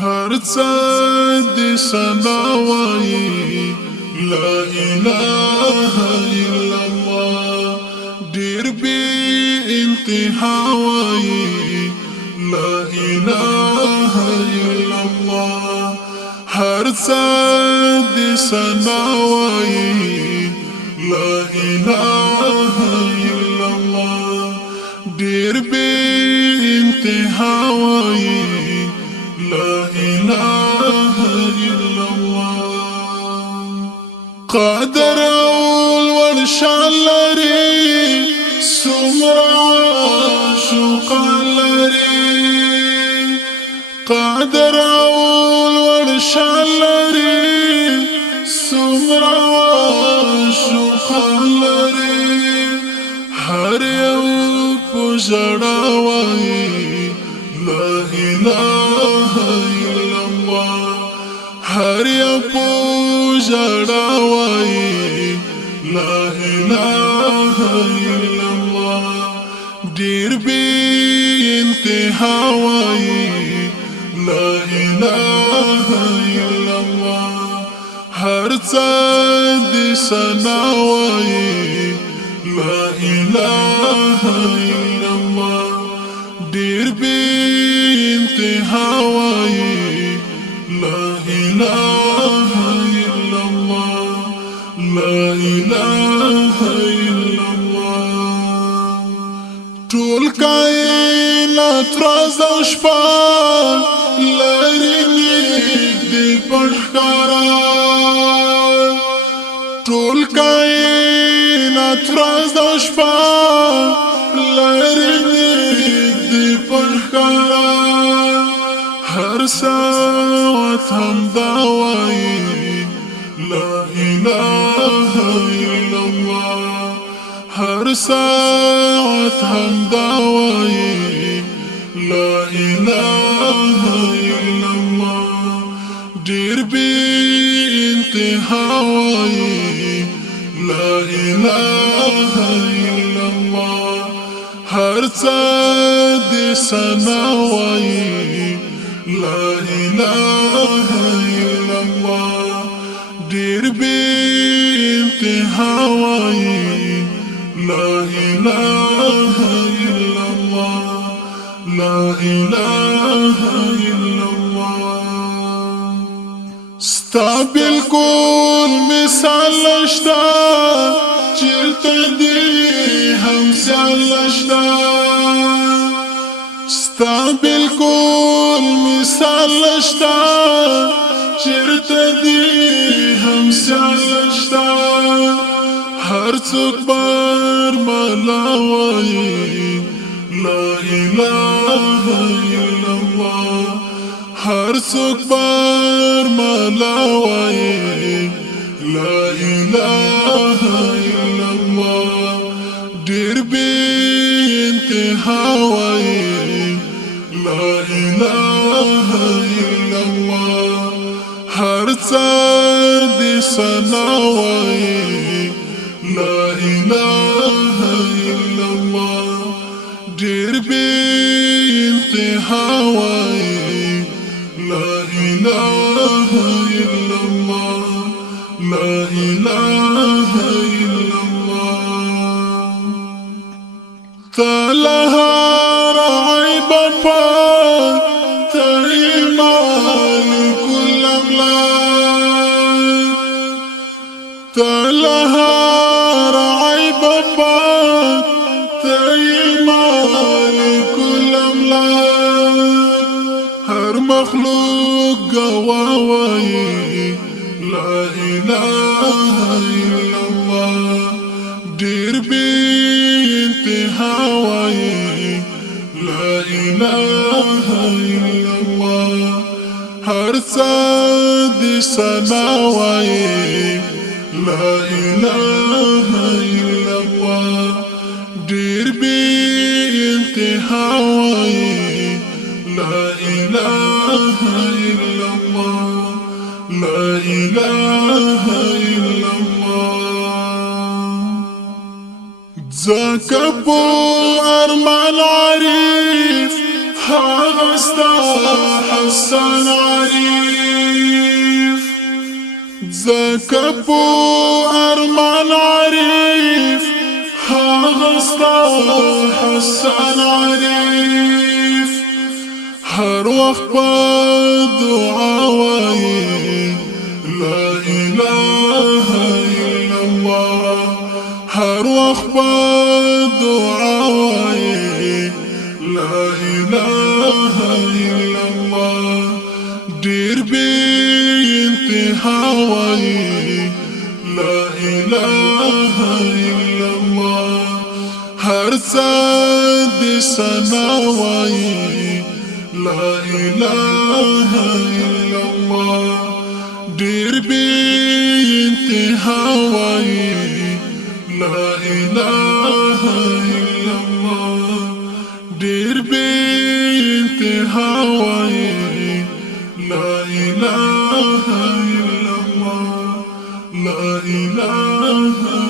هر څه دې ثنا وایي لا اله الا الله ډېر بې انتها وایي لا اله الا الله هر څه دې ثنا وایي لا اله الا الله ډېر بې انتها وایي لا اله الا الله قادر اول شان لري سمرا عاشق لري قادر اول شان لري سمرا عاشق لري هر یو پجړا وایي لا اله الا الله هر یو پجړا وایي لا اله الا الله ډېر بې انتها وایي لا اله الا الله هر څه دې ثنا وایي لا اله الا الله ډېر بې انتها وایي لا اله الا الله لا اله الا الله ټول کائنات راز او شپه لري نږدې پښکارا ټول کائنات راز او شپه لري نږدې پښکارا هر ساعت همدا وایي لا اله الا الله هر ساعت همدا وایي لا اله الا الله ډېر بې انتها وایي لا اله الا الله هر څه دې ثنا وایي لا اله الا الله ډېر بې انتها وایي لا اله الا الله لا اله الا الله ستا بالکل مثال نشته چېرته دې همثال نشته ستا بالکل مثال نشته چېرته دې همثال نشته هر څوک برملا وایي لا اله الا الله هر څوک برملا وایي لا اله الا الله ډېر بې انتها وایي لا اله الا الله هر څه دې ثنا وایي لا اله الا الله ډېر بې انتها وایي لا اله الا الله لا اله الا الله تلها رعيب فات مالك الأملاك تلها رعيب فات مالك الأملاك هر مخلوق قواوي لا إله إلا الله ډېر بې انتها وایي لا اله الا الله هر څه دې ثنا وایي لا اله الا الله ډېر بې انتها وایي لا اله الا الله لا اله الا الله زکبو ارمان عارف هغستا حس حسن عريف زكبو أرمان عريف هاغستا حسن عريف هر وقت بدعاوي لا إله إلا الله هر وقت بدعاوي لا إله إلا الله دير بانتهاوي لا إله إلا الله هر سد سناوي لا إله إلا الله دير بانتهاوي لا إله إلا الله دير بانتهاوي لا إله إلا الله لا إله